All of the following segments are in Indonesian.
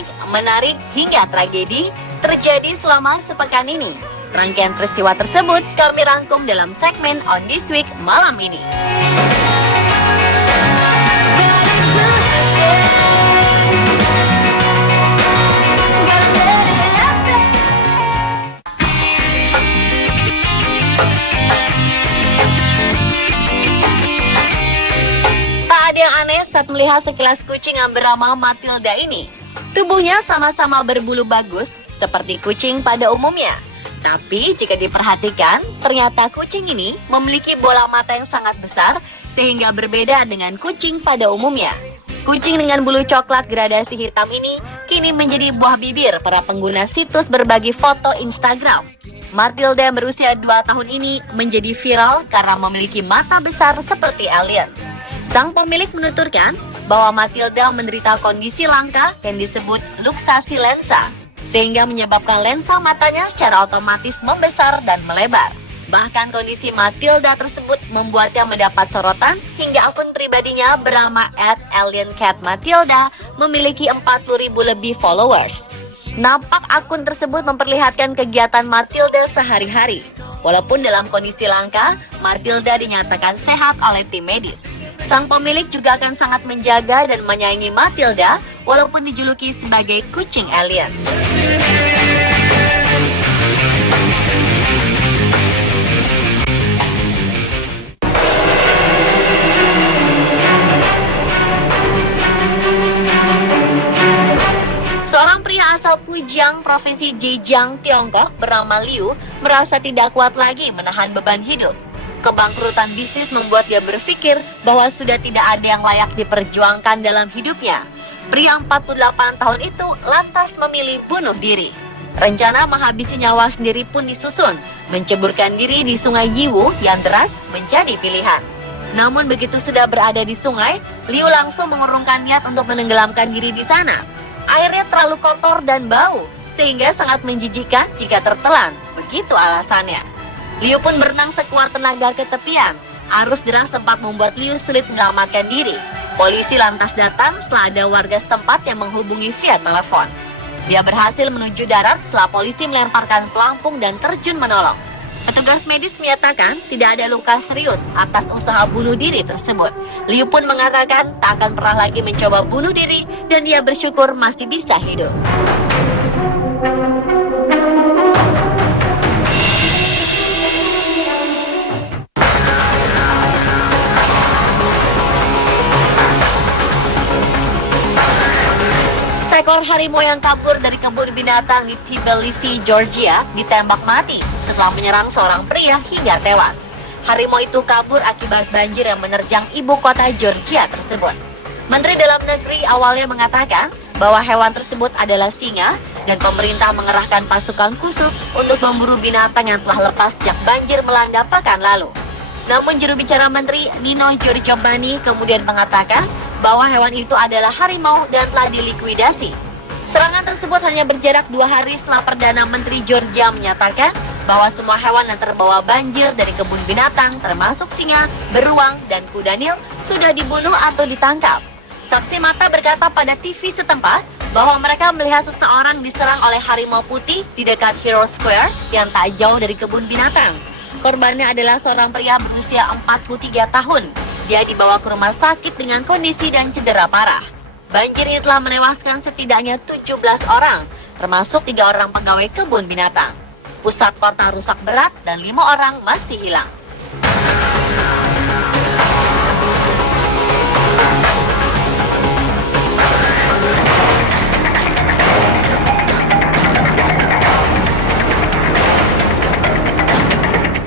unik, menarik, hingga tragedi terjadi selama sepekan ini. Rangkaian peristiwa tersebut kami rangkum dalam segmen On This Week malam ini. Tak ada yang aneh saat melihat sekilas kucing yang bernama Matilda ini. Tubuhnya sama-sama berbulu bagus seperti kucing pada umumnya. Tapi jika diperhatikan, ternyata kucing ini memiliki bola mata yang sangat besar sehingga berbeda dengan kucing pada umumnya. Kucing dengan bulu coklat gradasi hitam ini kini menjadi buah bibir para pengguna situs berbagi foto Instagram. Matilda yang berusia 2 tahun ini menjadi viral karena memiliki mata besar seperti alien. Sang pemilik menuturkan bahwa Matilda menderita kondisi langka yang disebut luksasi lensa, sehingga menyebabkan lensa matanya secara otomatis membesar dan melebar. Bahkan kondisi Matilda tersebut membuatnya mendapat sorotan hingga akun pribadinya bernama @AlienCatMatilda memiliki 40.000 lebih followers. Nampak akun tersebut memperlihatkan kegiatan Matilda sehari-hari. Walaupun dalam kondisi langka, Matilda dinyatakan sehat oleh tim medis. Sang pemilik juga akan sangat menjaga dan menyayangi Matilda walaupun dijuluki sebagai kucing alien. Seorang pria asal Pujiang, Provinsi Zhejiang, Tiongkok bernama Liu merasa tidak kuat lagi menahan beban hidup. Kebangkrutan bisnis membuat dia berpikir bahwa sudah tidak ada yang layak diperjuangkan dalam hidupnya. Pria 48 tahun itu lantas memilih bunuh diri. Rencana menghabisi nyawa sendiri pun disusun. Menceburkan diri di sungai Yiwu yang deras menjadi pilihan. Namun begitu sudah berada di sungai, Liu langsung mengurungkan niat untuk menenggelamkan diri di sana. Airnya terlalu kotor dan bau, sehingga sangat menjijikkan jika tertelan. Begitu alasannya. Liu pun berenang sekuat tenaga ke tepian. Arus deras sempat membuat Liu sulit menyelamatkan diri. Polisi lantas datang setelah ada warga setempat yang menghubungi via telepon. Dia berhasil menuju darat setelah polisi melemparkan pelampung dan terjun menolong. Petugas medis menyatakan tidak ada luka serius atas usaha bunuh diri tersebut. Liu pun mengatakan tak akan pernah lagi mencoba bunuh diri dan dia bersyukur masih bisa hidup. Seekor harimau yang kabur dari kebun binatang di Tbilisi, Georgia, ditembak mati setelah menyerang seorang pria hingga tewas. Harimau itu kabur akibat banjir yang menerjang ibu kota Georgia tersebut. Menteri Dalam Negeri awalnya mengatakan bahwa hewan tersebut adalah singa dan pemerintah mengerahkan pasukan khusus untuk memburu binatang yang telah lepas sejak banjir melanda pekan lalu. Namun juru bicara Menteri Nino Giorgiovanni kemudian mengatakan bahwa hewan itu adalah harimau dan telah dilikuidasi. Serangan tersebut hanya berjarak 2 hari setelah Perdana Menteri Georgia menyatakan bahwa semua hewan yang terbawa banjir dari kebun binatang termasuk singa, beruang, dan kuda Nil sudah dibunuh atau ditangkap. Saksi mata berkata pada TV setempat bahwa mereka melihat seseorang diserang oleh harimau putih di dekat Hero Square yang tak jauh dari kebun binatang. Korbannya adalah seorang pria berusia 43 tahun. Dia dibawa ke rumah sakit dengan kondisi dan cedera parah. Banjir ini telah menewaskan setidaknya 17 orang, termasuk 3 orang pegawai kebun binatang. Pusat kota rusak berat dan 5 orang masih hilang.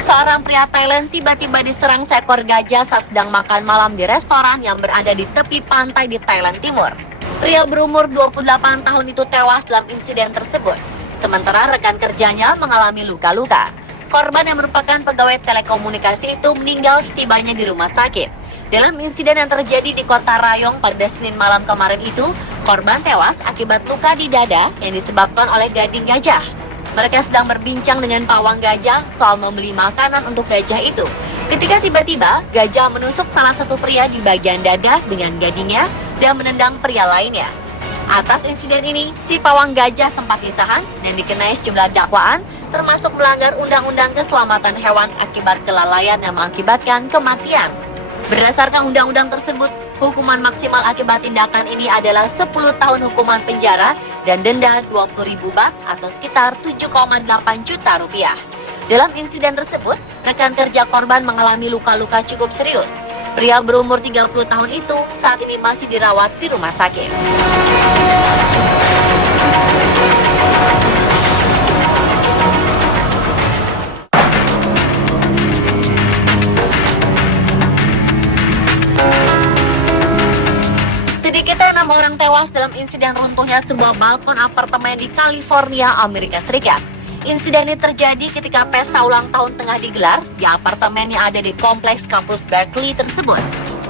Seorang pria Thailand tiba-tiba diserang seekor gajah saat sedang makan malam di restoran yang berada di tepi pantai di Thailand Timur. Pria berumur 28 tahun itu tewas dalam insiden tersebut, sementara rekan kerjanya mengalami luka-luka. Korban yang merupakan pegawai telekomunikasi itu meninggal setibanya di rumah sakit. Dalam insiden yang terjadi di kota Rayong pada Senin malam kemarin itu, korban tewas akibat luka di dada yang disebabkan oleh gading gajah. Mereka sedang berbincang dengan pawang gajah soal membeli makanan untuk gajah itu. Ketika tiba-tiba, gajah menusuk salah satu pria di bagian dada dengan gadingnya dan menendang pria lainnya. Atas insiden ini, si pawang gajah sempat ditahan dan dikenai sejumlah dakwaan, termasuk melanggar Undang-Undang Keselamatan Hewan akibat kelalaian yang mengakibatkan kematian. Berdasarkan undang-undang tersebut, hukuman maksimal akibat tindakan ini adalah 10 tahun hukuman penjara dan denda 20.000 baht atau sekitar 7,8 juta rupiah. Dalam insiden tersebut, rekan kerja korban mengalami luka-luka cukup serius. Pria berumur 30 tahun itu saat ini masih dirawat di rumah sakit. Sedikitnya 6 orang tewas dalam insiden runtuhnya sebuah balkon apartemen di California, Amerika Serikat. Insiden ini terjadi ketika pesta ulang tahun tengah digelar di apartemen yang ada di kompleks kampus Berkeley tersebut.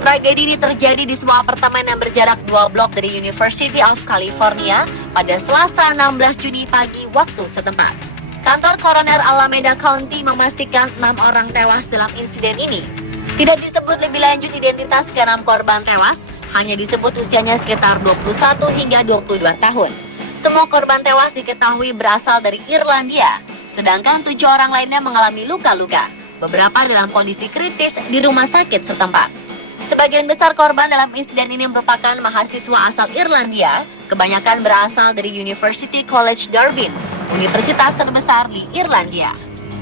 Tragedi ini terjadi di sebuah apartemen yang berjarak 2 blok dari University of California pada Selasa 16 Juni pagi waktu setempat. Kantor Koroner Alameda County memastikan 6 orang tewas dalam insiden ini. Tidak disebut lebih lanjut identitas ke-6 korban tewas, hanya disebut usianya sekitar 21 hingga 22 tahun. Semua korban tewas diketahui berasal dari Irlandia, sedangkan 7 orang lainnya mengalami luka-luka, beberapa dalam kondisi kritis di rumah sakit setempat. Sebagian besar korban dalam insiden ini merupakan mahasiswa asal Irlandia, kebanyakan berasal dari University College Dublin, universitas terbesar di Irlandia.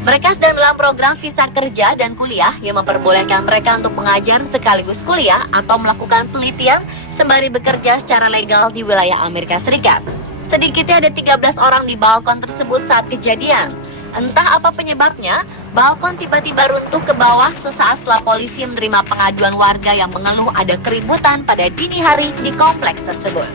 Mereka sedang dalam program visa kerja dan kuliah yang memperbolehkan mereka untuk mengajar sekaligus kuliah atau melakukan penelitian sembari bekerja secara legal di wilayah Amerika Serikat. Sedikitnya ada 13 orang di balkon tersebut saat kejadian. Entah apa penyebabnya, balkon tiba-tiba runtuh ke bawah sesaat setelah polisi menerima pengaduan warga yang mengeluh ada keributan pada dini hari di kompleks tersebut.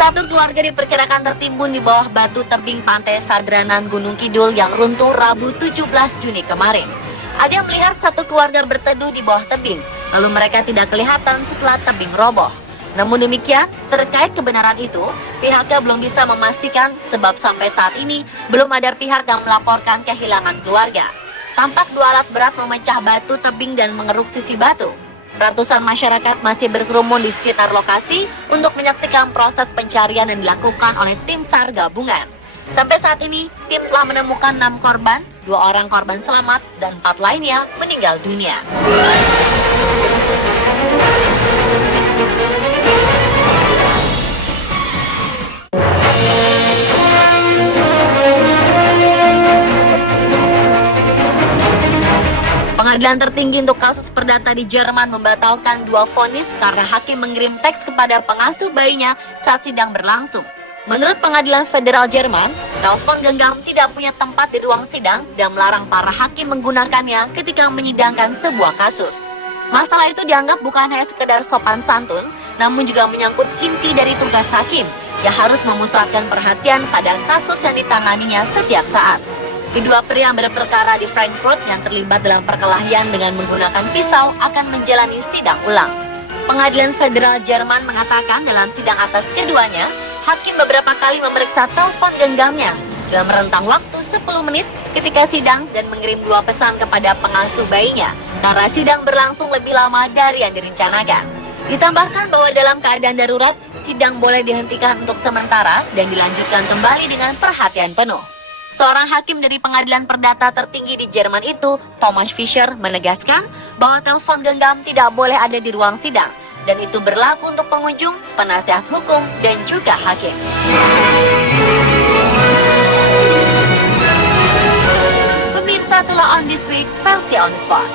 Satu keluarga diperkirakan tertimbun di bawah batu tebing pantai Sadranan Gunung Kidul yang runtuh Rabu 17 Juni kemarin. Ada yang melihat satu keluarga berteduh di bawah tebing, lalu mereka tidak kelihatan setelah tebing roboh. Namun demikian, terkait kebenaran itu, pihaknya belum bisa memastikan sebab sampai saat ini belum ada pihak yang melaporkan kehilangan keluarga. Tampak 2 alat berat memecah batu tebing dan mengeruk sisi batu. Ratusan masyarakat masih berkerumun di sekitar lokasi untuk menyaksikan proses pencarian yang dilakukan oleh tim SAR gabungan. Sampai saat ini, tim telah menemukan 6 korban, 2 orang korban selamat, dan 4 lainnya meninggal dunia. Pengadilan tertinggi untuk kasus perdata di Jerman membatalkan 2 vonis karena hakim mengirim teks kepada pengasuh bayinya saat sidang berlangsung. Menurut Pengadilan Federal Jerman, telepon genggam tidak punya tempat di ruang sidang dan melarang para hakim menggunakannya ketika menyidangkan sebuah kasus. Masalah itu dianggap bukan hanya sekedar sopan santun, namun juga menyangkut inti dari tugas hakim yang harus memusatkan perhatian pada kasus yang ditanganinya setiap saat. Kedua pria yang berperkara di Frankfurt yang terlibat dalam perkelahian dengan menggunakan pisau akan menjalani sidang ulang. Pengadilan Federal Jerman mengatakan dalam sidang atas keduanya, hakim beberapa kali memeriksa telepon genggamnya dalam rentang waktu 10 menit ketika sidang dan mengirim 2 pesan kepada pengasuh bayinya karena sidang berlangsung lebih lama dari yang direncanakan. Ditambahkan bahwa dalam keadaan darurat, sidang boleh dihentikan untuk sementara dan dilanjutkan kembali dengan perhatian penuh. Seorang hakim dari pengadilan perdata tertinggi di Jerman itu, Thomas Fischer, menegaskan bahwa telepon genggam tidak boleh ada di ruang sidang, dan itu berlaku untuk pengunjung, penasihat hukum, dan juga hakim. Pemirsa, itulah On This Week, versi On Spot.